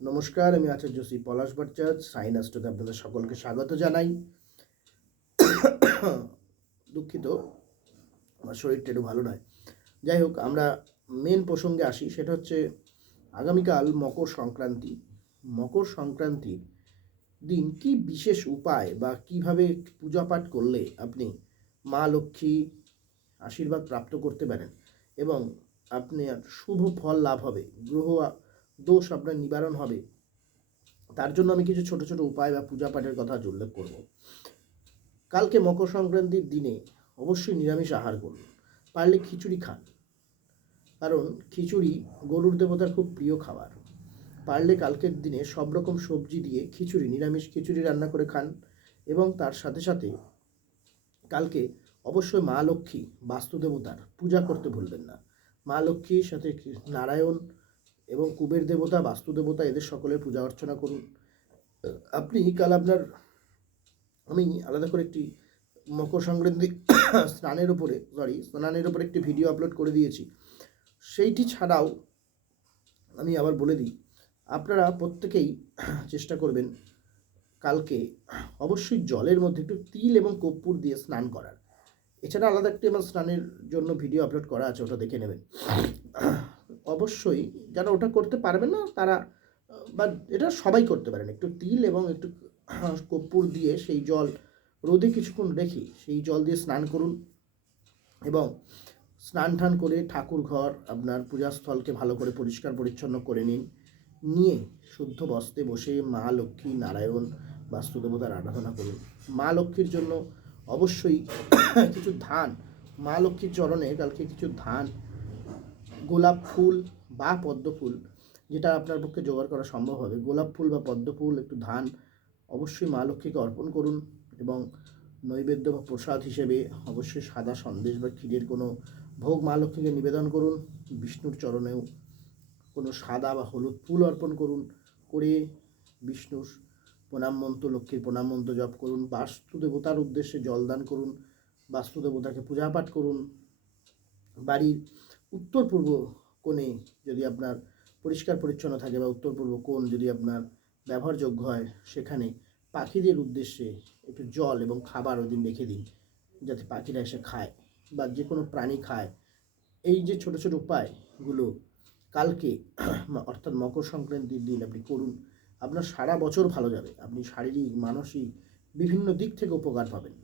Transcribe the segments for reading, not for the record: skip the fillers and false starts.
নমস্কার, আমি আচার্য শ্রী পলাশ ভট্টাচার্য সাইন অ্যাস্ট্রোতে আপনাদের সকলকে স্বাগত জানাই। দুঃখিত, আমার শরীরটা একটু ভালো নয়। যাই হোক, আমরা মেন প্রসঙ্গে আসি। সেটা হচ্ছে আগামীকাল মকর সংক্রান্তি। মকর সংক্রান্তির দিন কি বিশেষ উপায় বা কিভাবে পূজা পাঠ করলে আপনি মা লক্ষ্মী আশীর্বাদ প্রাপ্ত করতে পারেন এবং আপনার শুভ ফল লাভ হবে, গ্রহ দোষ আপনার নিবারণ হবে, তার জন্য আমি কিছু ছোট ছোট উপায় বা পূজা পাঠের কথা উল্লেখ করব। কালকে মকর সংক্রান্তির দিনে অবশ্যই নিরামিষ আহার করুন, পারলে খিচুড়ি খান, কারণ খিচুড়ি গরুর দেবতার খুব প্রিয় খাবার। পারলে কালকের দিনে সব রকম সবজি দিয়ে খিচুড়ি, নিরামিষ খিচুড়ি রান্না করে খান এবং তার সাথে সাথে কালকে অবশ্যই মা লক্ষ্মী বাস্তুদেবতার পূজা করতে ভুলবেন না। মা লক্ষ্মীর সাথে নারায়ণ এবং কুবের দেবতা, বাস্তুদেবতা, এদের সকলের পূজা অর্চনা করুন। আপনি কাল আপনার, আমি আলাদা করে একটি মকর সংক্রান্তি স্নানের উপরে একটি ভিডিও আপলোড করে দিয়েছি। সেইটি ছাড়াও আমি আবার বলে দিই, আপনারা প্রত্যেকেই চেষ্টা করবেন কালকে অবশ্যই জলের মধ্যে একটু তিল এবং কর্পূর দিয়ে স্নান করার। এছাড়া আলাদা একটি আমার স্নানের জন্য ভিডিও আপলোড করা আছে, ওটা দেখে নেবেন। অবশ্যই যারা ওটা করতে পারবেন না তারা, বা এটা সবাই করতে পারেন, একটু তিল এবং একটু কর্পূর দিয়ে সেই জল রোদে কিছুক্ষণ রেখে সেই জল দিয়ে স্নান করুন এবং স্নান টান করে ঠাকুর ঘর, আপনার পূজাস্থলকে ভালো করে পরিষ্কার পরিচ্ছন্ন করে নিন। নিয়ে শুদ্ধ বস্ত্রে বসে মা লক্ষ্মী, নারায়ণ, বাস্তুদেবতার আরাধনা করুন। মা লক্ষ্মীর জন্য অবশ্যই কিছু ধান, মা লক্ষ্মীর চরণে কালকে কিছু ধান, গোলাপ ফুল বা পদ্ম ফুল, যেটা আপনার পক্ষে জোগাড় করা সম্ভব হবে, গোলাপ ফুল বা পদ্ম ফুল, একটু ধান অবশ্যই মা লক্ষ্মীকে অর্পণ করুন এবং নৈবেদ্য বা প্রসাদ হিসেবে অবশ্যই সাদা সন্দেশ বা ক্ষীরের কোনো ভোগ মা লক্ষ্মীকে নিবেদন করুন। বিষ্ণুর চরণেও কোনো সাদা বা হলুদ ফুল অর্পণ করুন, করে বিষ্ণুর প্রণাম মন্ত্র, লক্ষ্মীর প্রণাম মন্ত্র জপ করুন। বাস্তুদেবতার উদ্দেশ্যে জলদান করুন, বাস্তুদেবতাকে পূজা পাঠ করুন। বাড়ির উত্তর পূর্ব কোণে যদি আপনার পরিষ্কার পরিচ্ছন্ন থাকে বা উত্তর পূর্ব কোণ যদি আপনার ব্যবহারযোগ্য হয়, সেখানে পাখিদের উদ্দেশ্যে একটু জল এবং খাবার ওই দিন রেখে দিন, যাতে পাখিরা এসে খায় বা যে কোনো প্রাণী খায়। এই যে ছোট ছোট উপায়গুলো কালকে অর্থাৎ মকর সংক্রান্তির দিন আপনি করুন, আপনার সারা বছর ভালো যাবে। আপনি শারীরিক, মানসিক বিভিন্ন দিক থেকে উপকার পাবেন।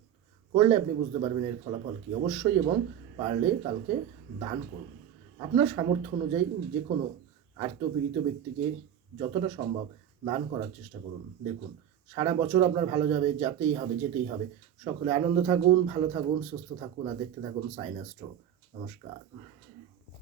করলে আপনি বুঝতে পারবেন এর ফলাফল কী। অবশ্যই এবং পারলে কালকে দান করুন। আপনার সামর্থ্য অনুযায়ী যে কোনো আর্তপীড়িত ব্যক্তিকে যতটা সম্ভব দান করার চেষ্টা করুন। দেখুন, সারা বছর আপনার ভালো যাবে, যেতেই হবে। সকলে আনন্দ থাকুন, ভালো থাকুন, সুস্থ থাকুন আর দেখতে থাকুন সাইন অ্যাস্ট্রো। নমস্কার।